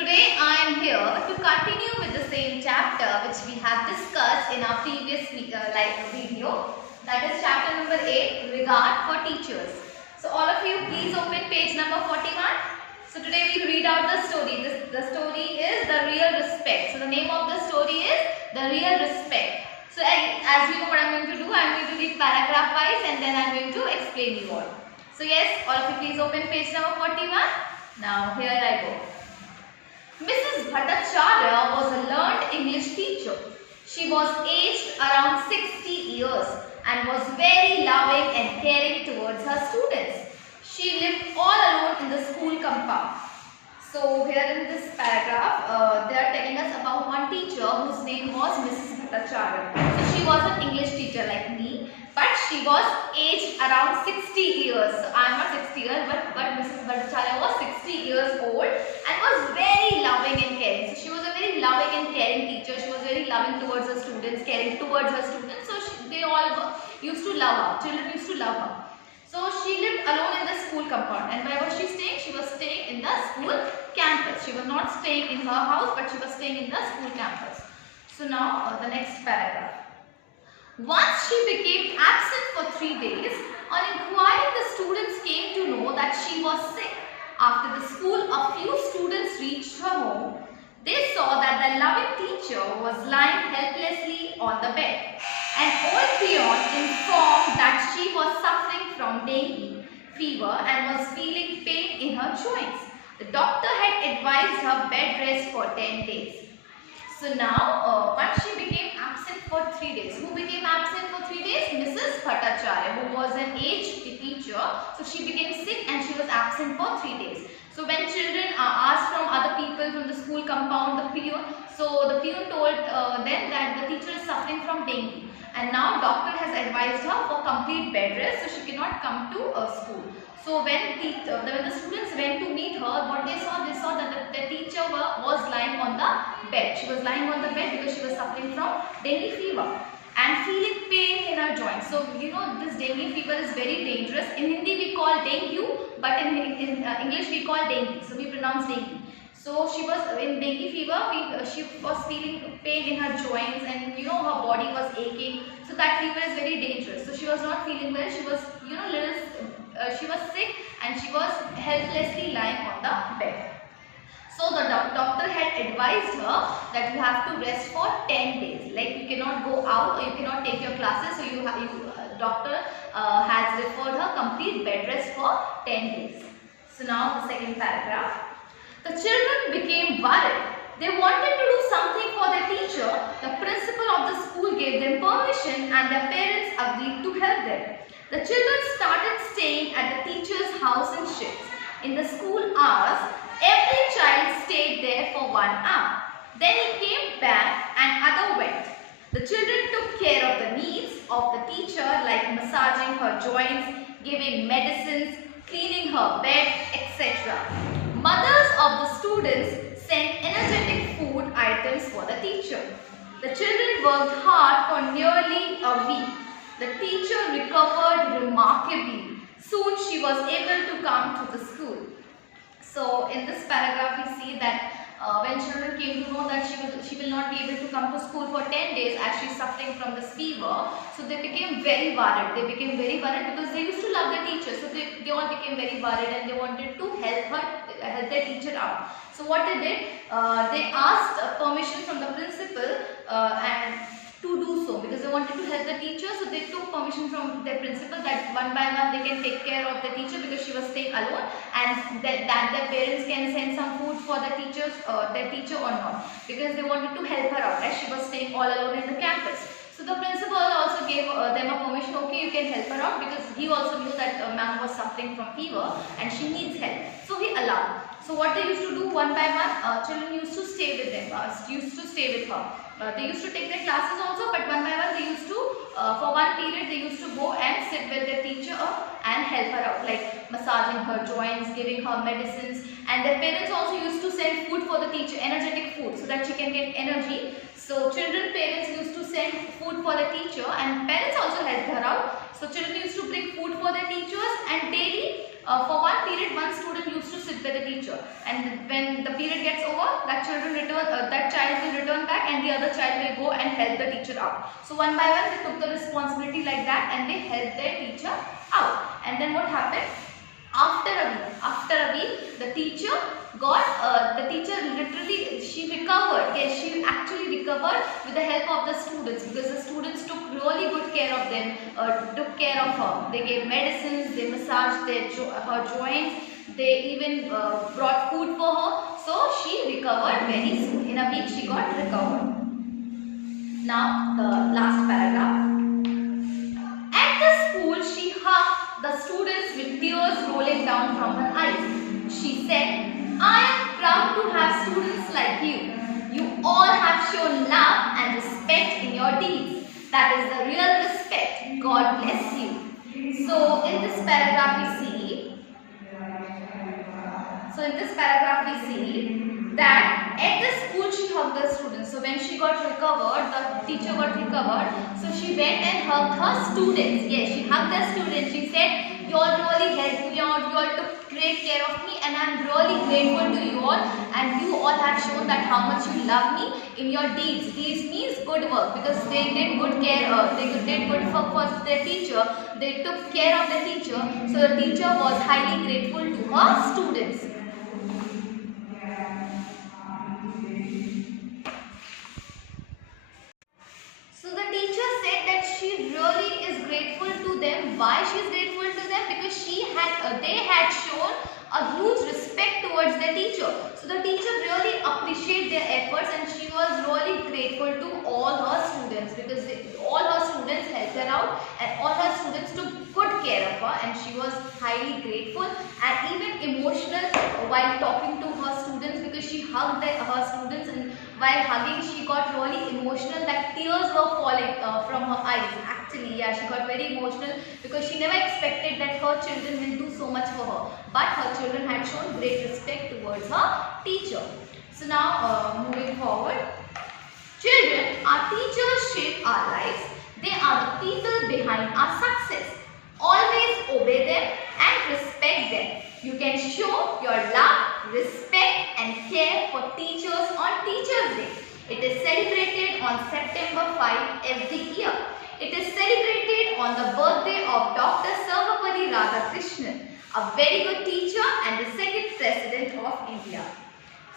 today I am here to continue with the same chapter which we have discussed in our previous video, that is chapter number 8, regard for teachers. So all of you please open page number 41. So today we read out the story. The story is The Real Respect. So the name of the story is The Real Respect. So as you know what I am going to do, I am going to read paragraph wise and then I am going to explain you all. So yes, all of you please open page number 41. Now here I go. Mrs. Bhattacharya was a learned English teacher. She was aged around 60 years and was very loving and caring towards her students. She lived all alone in the school compound. So here in this paragraph, they are telling us about one teacher whose name was Mrs. Bhattacharya. So she was an English teacher like me, but she was aged around 60 years. So I am not 60 years, but Mrs. Bhattacharya was 60 years old and was very loving and caring. So she was a very loving and caring teacher. She was very loving towards her students, caring towards her students. So they all used to love her. Children used to love her. So she lived alone in the school compound. And where was she staying? She was staying in the school campus. She was not staying in her house, but she was staying in the school campus. So now the next paragraph. Once she became absent for 3 days. On inquiring, the students came to know that she was sick. After the school, a few students reached her home. They saw that the loving teacher was lying helplessly on the bed. An old peon informed that she was suffering from dengue fever and was feeling pain in her joints. The doctor had advised her bed rest for 10 days. So now, once she became absent for 3 days. Who became absent for 3 days? Mrs. Bhattacharya, who was an aged teacher. So she became sick and she was absent for 3 days. So when children are asked from other people from the school compound, the peon told them that the teacher is suffering from dengue. And now doctor has advised her for complete bed rest, so she cannot come to school. So when the students went to meet her, what they saw that the teacher was lying on the bed. She was lying on the bed because she was suffering from dengue fever and feeling pain in her joints. So you know this dengue fever is very dangerous. In Hindi we call dengue, but in English we call dengue. So we pronounce dengue. So she was in dengue fever. She was feeling pain in her joints, and you know her body was aching. So that fever is very dangerous. So she was not feeling well. She was she was sick and she was helplessly lying on the bed. So the doctor had advised her that you have to rest for 10 days. Like you cannot go out or you cannot take your classes. So doctor has referred her complete bed rest for 10 days. So now the second paragraph. The children became worried. They wanted to do something for their teacher. The principal of the school gave them permission and their parents agreed to help them. The children started staying at the teacher's house in shifts. In the school hours, every child stayed there for 1 hour. Then he came back and other went. The children took care of the needs of the teacher, like massaging her joints, giving medicines, cleaning her bed, etc. Mothers of the students sent energetic food items for the teacher. The children worked hard for nearly a week. The teacher recovered remarkably. Soon she was able to come to the school. So in this paragraph we see that when children came to know that she will not be able to come to school for 10 days as she is suffering from this fever, so they became very worried. They became very worried because they used to love their teacher. So they all became very worried and they wanted to help their teacher out. So what they did, they asked permission from the principal and to do so, because they wanted to help the teacher. So they took permission from their principal that one by one they can take care of the teacher because she was staying alone, and that their parents can send some food for the their teacher or not, because they wanted to help her out as she was staying all alone in the campus. So the principal also gave them a permission, okay, you can help her out, because he also knew that ma'am was suffering from fever and she needs help. So he allowed. So what they used to do, one by one, children used to stay with them, used to stay with her. They used to take their classes also, but one by one they used to, for one period, they used to go and sit with their teacher and help her out, like massaging her joints, giving her medicines, and their parents also used to send food for the teacher, energetic food, so that she can get energy. So parents used to send food for the teacher, and parents also helped her out. So children used to bring food for their teachers, and daily for one period, one student used to sit by the teacher, and when the period gets over, that child will return back, and the other child will go and help the teacher out. So one by one, they took the responsibility like that, and they helped their teacher out. And then what happened? After a week, the teacher literally, she recovered. Yes, she actually recovered with the help of the students, because the students took really good care of them, took care of her. They gave medicines, they massaged her joints, they even brought food for her. So she recovered very soon. In a week, she got recovered. Now the last paragraph. At the school, she hugged the students with tears rolling down from her eyes. She said, "I am proud to have students like you. You all have shown love and respect in your deeds. That is the real respect. God bless you." So in this paragraph we see that at the school she hugged the students. So when she got recovered, the teacher got recovered, so she went and hugged her students. Yes, she hugged the students. She said, "You all really helped me out. You all took great care of me, and I am really grateful to you all. And you all have shown that how much you love me in your deeds." Deeds means good work, because they did good care. They did good work for their teacher. They took care of the teacher. So the teacher was highly grateful to her students. Why she is grateful to them? Because they had shown a huge respect towards their teacher. So the teacher really appreciated their efforts, and she was really grateful to all her students, because all her students helped her out, and all her students took good care of her, and she was highly grateful and even emotional while talking to her students, because she hugged her students, and while hugging she got really emotional, that tears were falling from her eyes. Actually, yeah, she got very emotional, because she never expected that her children will do so much for her, but her children had shown great respect towards her teacher. So now moving forward, children, our teachers shape our lives. They are the people behind our success. Always obey them and respect them. You can show your love, respect and care for teachers on Teachers' Day. It is celebrated on September 5 every year. It is celebrated on the birthday of Dr. Sarvapalli Radhakrishnan, a very good teacher and the second President of India.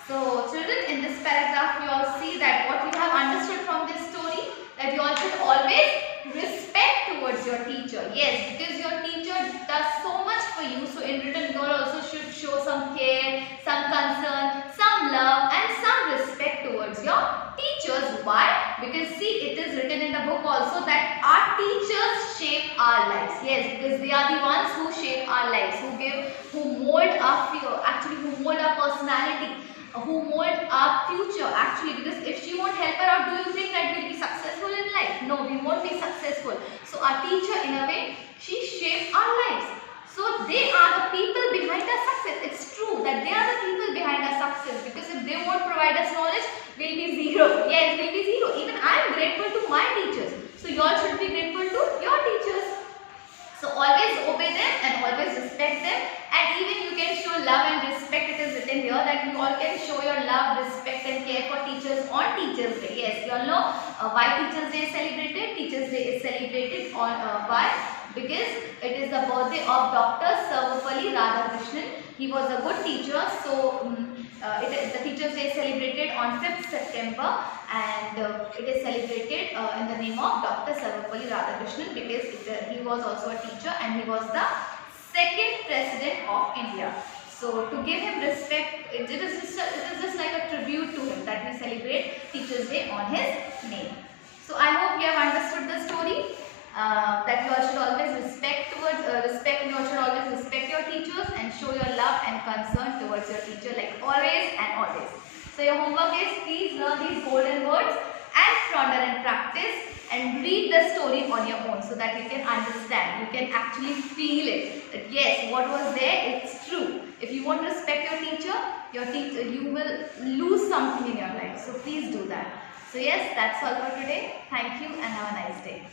So children, in this paragraph you all see that what you have understood from this story, that you all should always respect towards your teacher. Yes, because your teacher does so much for you, so in return you all also should show some care, some concern, some love and some respect towards your teachers. Why? Because see, it is written in the book also that our teachers shape our lives. Yes, because they are the ones who shape our lives, who mold our personality, who mold our future actually. Because if she won't help her out, do you think that we'll be successful in life? No, we won't be successful. So our teacher, in a way, she shaped our lives. So they are the people behind our success. It's true that they are the people behind our success, because if they won't provide us knowledge, we'll be zero. Yes, we'll be zero. Even I am grateful to my teachers. So you all should be grateful to your teachers. So always obey them and always respect them, and even you can show love and respect. It is written here that you all can show your love, respect and care for teachers on Teachers' Day. Yes, you all know why Teachers' Day is celebrated. Teachers' Day is celebrated on why? Because it is the birthday of Dr. Sarvapalli Radhakrishnan. He was a good teacher. So the Teachers' Day is celebrated on 5th September, and it is celebrated in the name of Dr. Sarvapalli Radhakrishnan, because he was also a teacher and he was the second President of India. So to give him respect, it is just like a tribute to him that we celebrate Teachers' Day on his name. So I hope you have understood the story. That you all should always respect you all should always respect your teachers and show your love and concern towards your teacher, like always and always. So your homework is, please learn these golden words and ponder and practice, and read the story on your own, so that you can understand, you can actually feel it, that yes, what was there, it's true. If you won't respect your teacher, you will lose something in your life. So please do that. So yes, that's all for today. Thank you and have a nice day.